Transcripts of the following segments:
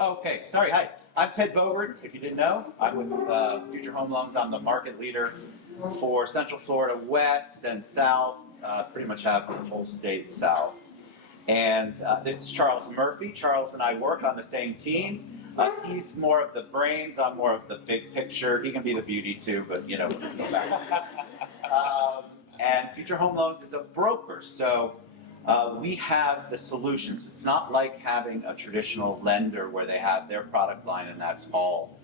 Okay, sorry. Hi, I'm Ted Bogert. If you didn't know, I'm with Future Home Loans. I'm the market leader for Central Florida West and South. Pretty much have the whole state south. And this is Charles Murphy. Charles and I work on the same team. He's more of the brains. I'm more of the big picture. He can be the beauty too, but you know, we'll just go back. And Future Home Loans is a broker, so we have the solutions. It's not like having a traditional lender where they have their product line and that's all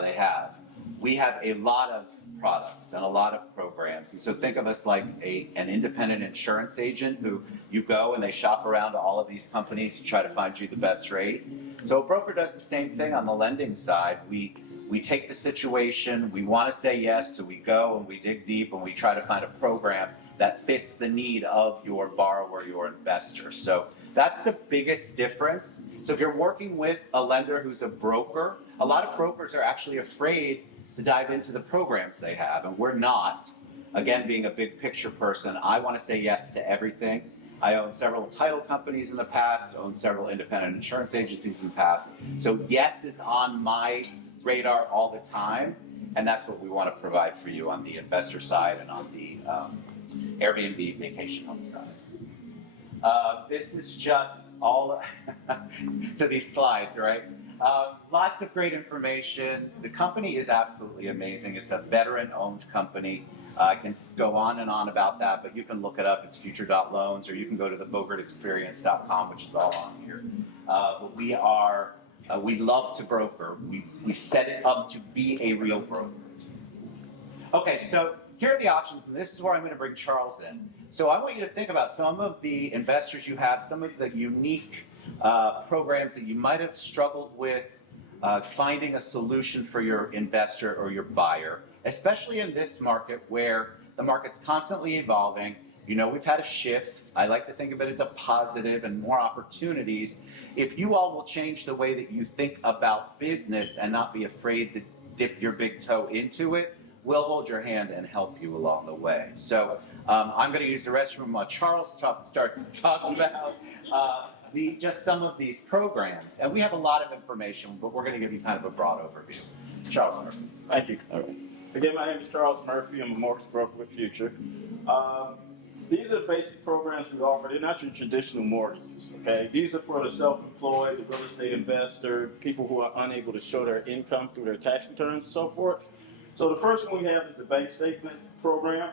they have. We have a lot of products and a lot of programs. And so think of us like an independent insurance agent who you go and they shop around to all of these companies to try to find you the best rate. So a broker does the same thing on the lending side. We take the situation, we want to say yes, so we go and we dig deep and we try to find a program that fits the need of your borrower, your investor. So that's the biggest difference. So if you're working with a lender who's a broker, a lot of brokers are actually afraid to dive into the programs they have, and we're not. Again, being a big picture person, I want to say yes to everything. I own several title companies in the past, owned several independent insurance agencies in the past. So yes is on my radar all the time, and that's what we want to provide for you on the investor side and on the Airbnb vacation home side. This is just all, so these slides, right? Lots of great information. The company is absolutely amazing. It's a veteran-owned company. I can go on and on about that, but you can look it up. It's future.loans, or you can go to the bogertexperience.com, which is all on here. But we love to broker. We set it up to be a real broker. Okay, so here are the options, and this is where I'm going to bring Charles in. So I want you to think about some of the investors you have, some of the unique programs that you might have struggled with finding a solution for your investor or your buyer, especially in this market where the market's constantly evolving. You know, we've had a shift. I like to think of it as a positive and more opportunities. If you all will change the way that you think about business and not be afraid to dip your big toe into it, we'll hold your hand and help you along the way. So I'm going to use the restroom while Charles starts talking about just some of these programs. And we have a lot of information, but we're going to give you kind of a broad overview. Charles Murphy. Thank you. All right. Again, my name is Charles Murphy. I'm a mortgage broker with Future. These are the basic programs we offer. They're not your traditional mortgages, okay? These are for the self-employed, the real estate investor, people who are unable to show their income through their tax returns and so forth. So the first one we have is the bank statement program.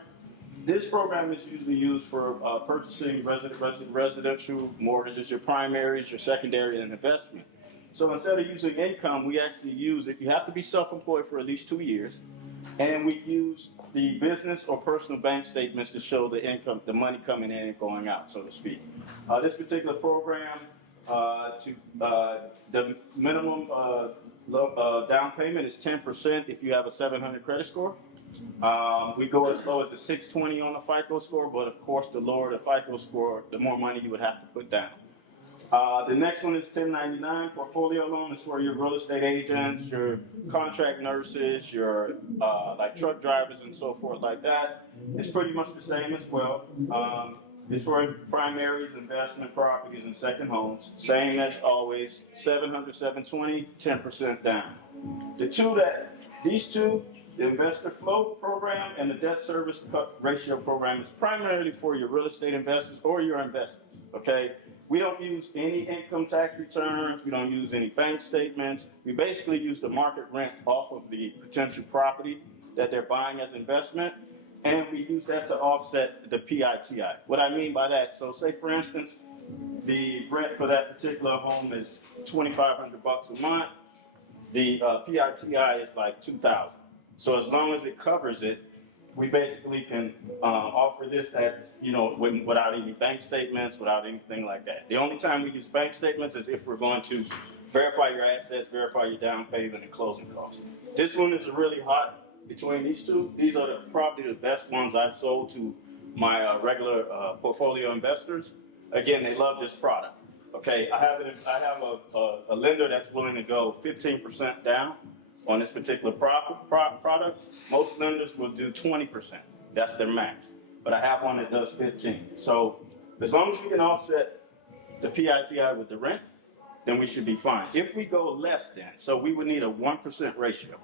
This program is usually used for purchasing residential mortgages, your primaries, your secondary, and investment. So instead of using income, we actually use it. You have to be self-employed for at least 2 years. And we use the business or personal bank statements to show the income, the money coming in and going out, so to speak. This particular program, the minimum down payment is 10% if you have a 700 credit score. We go as low as a 620 on the FICO score, but of course, the lower the FICO score, the more money you would have to put down. The next one is 1099 portfolio loan. It's for your real estate agents, your contract nurses, your like truck drivers and so forth like that. It's pretty much the same as well. It's for primaries, investment properties, and second homes. Same as always, 700, 720, 10% down. These two, the investor flow program and the debt service ratio program is primarily for your real estate investors or your investors, okay? We don't use any income tax returns. We don't use any bank statements. We basically use the market rent off of the potential property that they're buying as investment. And we use that to offset the PITI. What I mean by that, so say for instance, the rent for that particular home is $2,500 a month. The PITI is like $2,000. So as long as it covers it, we basically can offer this as, you know, without any bank statements, without anything like that. The only time we use bank statements is if we're going to verify your assets, verify your down payment and closing costs. This one is really hot between these two. These are probably the best ones I've sold to my regular portfolio investors. Again, they love this product. Okay, I have a lender that's willing to go 15% down on this particular product. Most lenders will do 20%. That's their max. But I have one that does 15. So as long as you can offset the PITI with the rent, then we should be fine. If we go less than, so we would need a 1% ratio.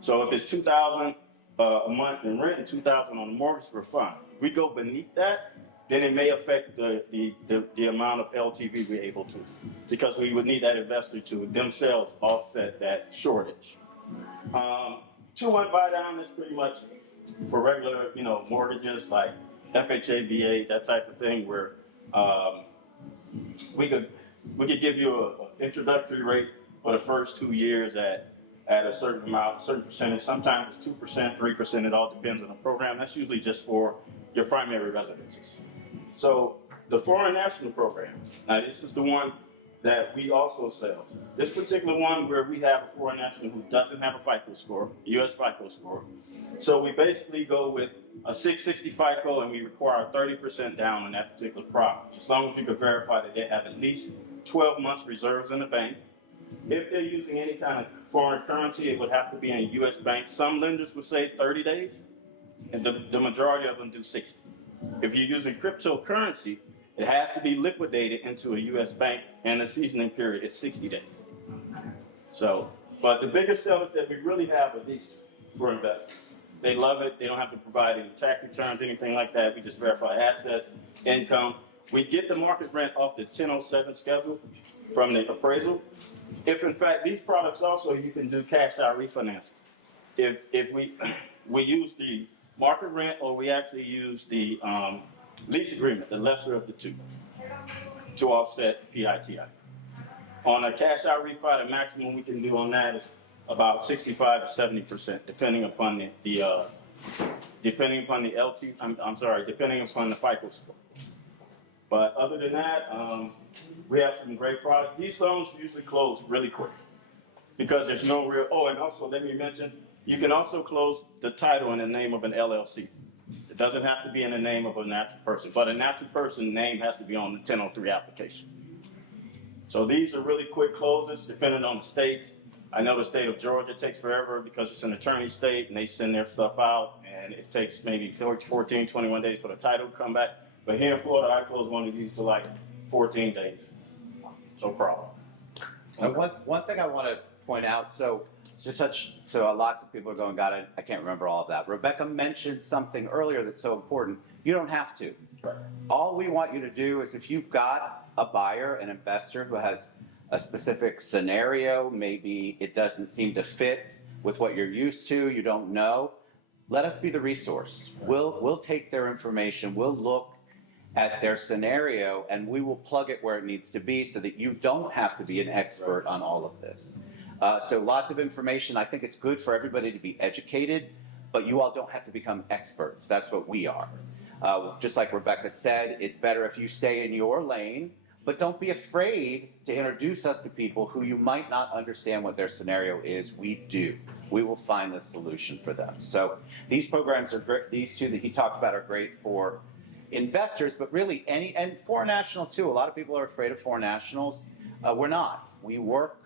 So if it's 2,000 a month in rent and 2,000 on the mortgage, we're fine. If we go beneath that, then it may affect the amount of LTV we're able to, because we would need that investor to themselves offset that shortage. 2-1 buy down is pretty much for regular, mortgages like FHA, VA, that type of thing, where we could give you an introductory rate for the first 2 years at a certain amount, a certain percentage. Sometimes it's 2%, 3%. It all depends on the program. That's usually just for your primary residences. So the foreign national program, now this is the one that we also sell. This particular one where we have a foreign national who doesn't have a FICO score, US FICO score. So we basically go with a 660 FICO and we require 30% down on that particular property, as long as you can verify that they have at least 12 months reserves in the bank. If they're using any kind of foreign currency, it would have to be in a US bank. Some lenders would say 30 days, and the majority of them do 60. If you're using cryptocurrency, it has to be liquidated into a US bank, and the seasoning period is 60 days. So, but the biggest sellers that we really have are these for investors. They love it. They don't have to provide any tax returns, anything like that. We just verify assets, income. We get the market rent off the 1007 schedule from the appraisal. If in fact these products also, you can do cash out refinancing. If we use the market rent, or we actually use the lease agreement, the lesser of the two, to offset PITI. On a cash out refi, the maximum we can do on that is about 65 to 70%, depending upon the FICO score. But other than that, we have some great products. These loans usually close really quick because there's no real. Oh, and also let me mention, you can also close the title in the name of an LLC. It doesn't have to be in the name of a natural person, but a natural person name has to be on the 1003 application. So these are really quick closes, depending on the states. I know the state of Georgia takes forever because it's an attorney state and they send their stuff out, and it takes maybe 14, 21 days for the title to come back. But here in Florida, I close one of these for like 14 days. No problem. And one thing I want to point out, so lots of people are going, God, I can't remember all of that. Rebecca mentioned something earlier that's so important. You don't have to. Right. All we want you to do is, if you've got a buyer, an investor who has a specific scenario, maybe it doesn't seem to fit with what you're used to, you don't know, let us be the resource. We'll take their information, we'll look at their scenario, and we will plug it where it needs to be so that you don't have to be an expert on all of this. So lots of information. I think it's good for everybody to be educated, but you all don't have to become experts. That's what we are. Just like Rebecca said, it's better if you stay in your lane, but don't be afraid to introduce us to people who you might not understand what their scenario is. We do. We will find the solution for them. So these programs are great. These two that he talked about are great for investors, but really and foreign national too. A lot of people are afraid of foreign nationals. We're not. We work,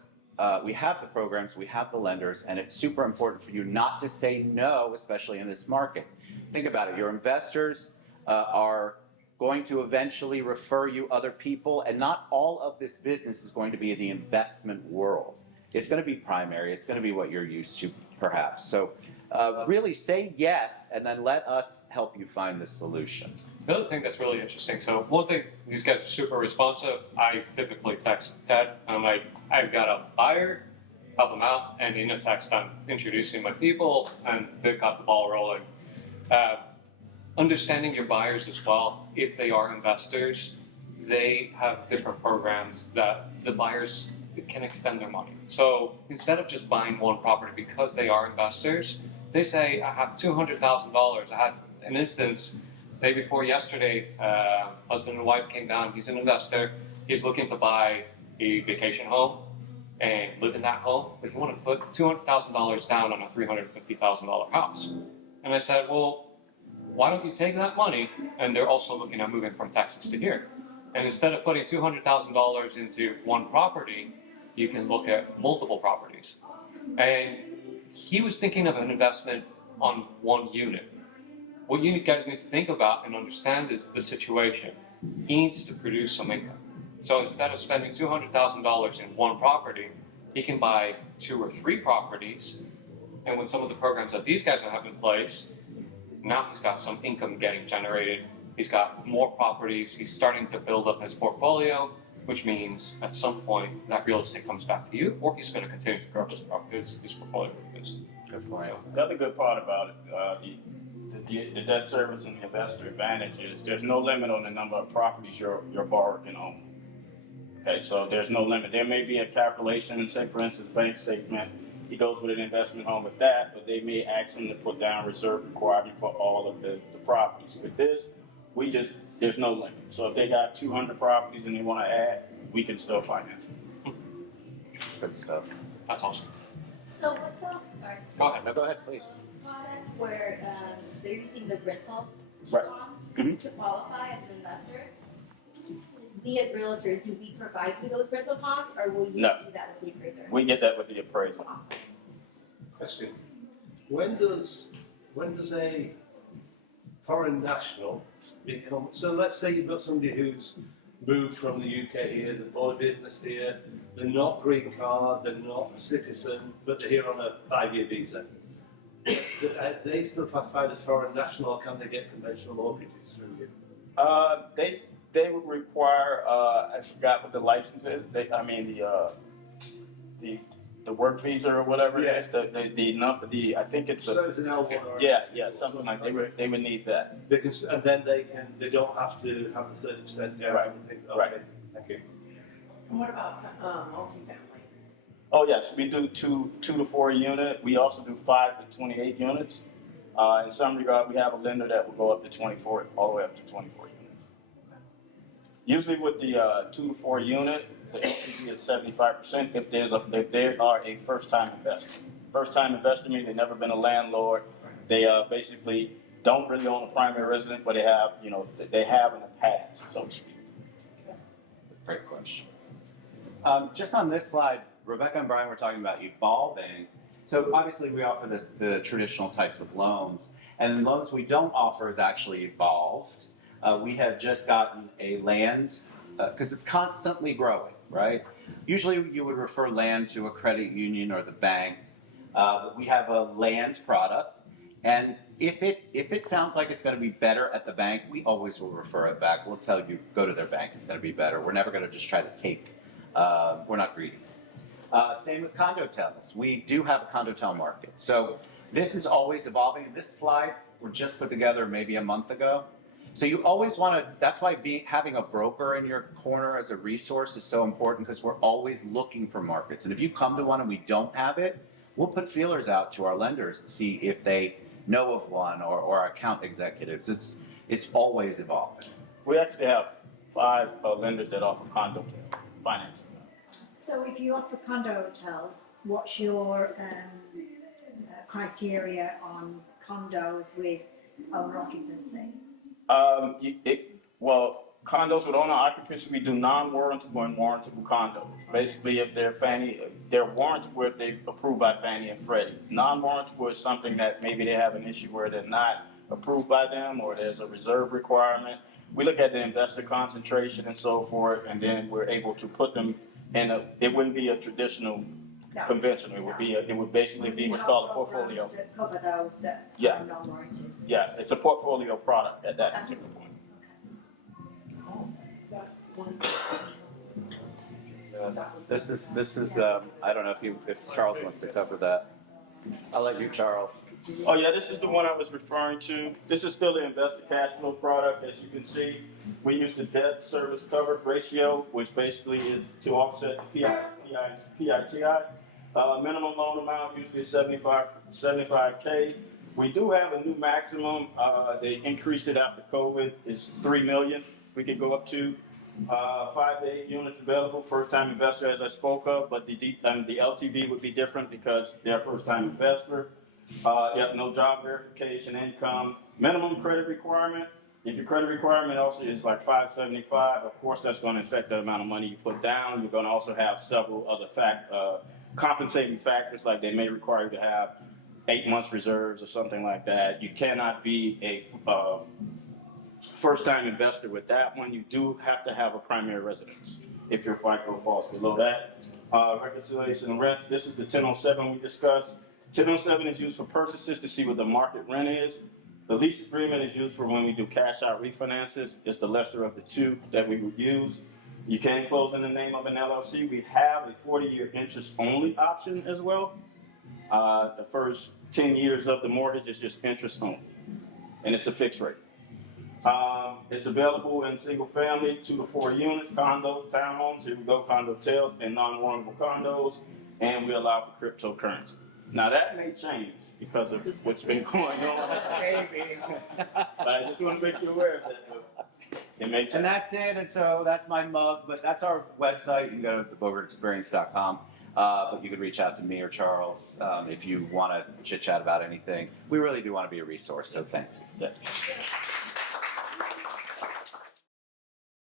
we have the programs, we have the lenders, and it's super important for you not to say no, especially in this market. Think about it. Your investors are going to eventually refer you other people, and not all of this business is going to be in the investment world. It's going to be primary. It's going to be what you're used to, perhaps. So really say yes, and then let us help you find the solution. The other thing that's really interesting, so one thing, these guys are super responsive. I typically text Ted. I'm like, I've got a buyer, help them out, and in a text I'm introducing my people, and they've got the ball rolling. Understanding your buyers as well, if they are investors, they have different programs that the buyers can extend their money. So instead of just buying one property because they are investors, they say, I have $200,000. I had an instance day before yesterday, husband and wife came down. He's an investor. He's looking to buy a vacation home and live in that home, but he wanted to put $200,000 down on a $350,000 house. And I said, well, why don't you take that money? And they're also looking at moving from Texas to here. And instead of putting $200,000 into one property, you can look at multiple properties. And he was thinking of an investment on one unit. What you guys need to think about and understand is the situation. He needs to produce some income. So instead of spending $200,000 in one property, he can buy 2 or 3 properties. And with some of the programs that these guys have in place, now he's got some income getting generated. He's got more properties. He's starting to build up his portfolio, which means at some point that real estate comes back to you, or he's going to continue to grow his portfolio with this. Good point. The other good part about it, the debt service and the investor advantage is there's no limit on the number of properties your borrower can own. Okay, so there's no limit. There may be a calculation, say for instance, bank statement, he goes with an investment home with that, but they may ask him to put down reserve requirement for all of the properties. With this, there's no limit. So if they got 200 properties and they want to add, we can still finance it. Good stuff. That's awesome. So with the, sorry, Go ahead. No, go ahead, please. product where they're using the rental Right. bonds Mhm. to qualify as an investor, we as realtors, do we provide you those rental bonds or will you No. do that with the appraiser? We get that with the appraisal. Awesome. Question. When does a foreign national become, so let's say you've got somebody who's moved from the UK here, they bought a business here, they're not green card, they're not a citizen, but they're here on a 5-year visa. Are they still classified as foreign national or can they get conventional mortgages through you? They would require, I forgot what the license is, the work visa or whatever it is, I think it's So it's an L1 or yeah, something like, they would need that. They can, and then they don't have to have the 30% down Right, and things. right. Okay, thank you. And what about multifamily? Oh, yes, we do 2 to 4 unit. We also do 5 to 28 units. In some regard, we have a lender that will go up to 24, all the way up to 24 units. Usually with the 2 to 4 unit, the LTV is 75% if they are a first-time investor. First-time investor means they've never been a landlord. They basically don't really own a primary residence, but they have in the past, so to speak. Great question. Just on this slide, Rebecca and Brian were talking about evolving. So obviously we offer the traditional types of loans, and loans we don't offer is actually evolved. We have just gotten a land, because it's constantly growing, right? Usually you would refer land to a credit union or the bank, but we have a land product, and if it sounds like it's going to be better at the bank, we always will refer it back. We'll tell you, go to their bank, it's going to be better. We're never going to just try to take, we're not greedy. Same with condotells. We do have a condotel market. So this is always evolving. This slide were just put together maybe a month ago. So you always want to, that's why having a broker in your corner as a resource is so important, because we're always looking for markets. And if you come to one and we don't have it, we'll put feelers out to our lenders to see if they know of one, or our account executives. It's always evolving. We actually have 5 lenders that offer condo financing. So if you offer condo hotels, what's your criteria on condos with owner occupancy? Condos with owner occupancy, we do non-warrantable and warrantable condos. Basically, if they're warrantable if they're approved by Fannie and Freddie. Non-warrantable is something that maybe they have an issue where they're not approved by them, or there's a reserve requirement. We look at the investor concentration and so forth, and then we're able to put them in it wouldn't be a traditional conventional. It would basically be what's called a portfolio. That cover those that Yeah. are non-warranted. Yes, it's a portfolio product at that particular point. This is I don't know if Charles wants to cover that. I'll let you, Charles. Oh yeah, this is the one I was referring to. This is still the investor cash flow product. As you can see, we use the debt service coverage ratio, which basically is to offset the PITI. Minimum loan amount usually is 75K. We do have a new maximum. They increased it after COVID. It's 3 million. We could go up to 5 to 8 units available. First-time investor, as I spoke of, but the LTV would be different because they're a first-time investor. You have no job verification, income, minimum credit requirement. If your credit requirement also is like 575, of course that's going to affect the amount of money you put down. You're going to also have several other compensating factors, like they may require you to have 8 months reserves or something like that. You cannot be a first-time investor with that one. You do have to have a primary residence. if your FICO falls below that. Reconciliation of rents, this is the 1007 we discussed. 1007 is used for purchases to see what the market rent is. The lease agreement is used for when we do cash out refinances. It's the lesser of the two that we would use. You can close in the name of an LLC. We have a 40-year interest only option as well. The first 10 years of the mortgage is just interest only, and it's a fixed rate. It's available in single family, 2 to 4 units, condos, townhomes, here we go, condo hotels, and non-warrantable condos, and we allow for cryptocurrency. Now that may change because of what's been going on. But I just want to make you aware of that. It may change. And that's it, and so that's my mug, but that's our website. You can go to thebogertexperience.com. But you could reach out to me or Charles if you want to chit chat about anything. We really do want to be a resource, so thank you. Yeah.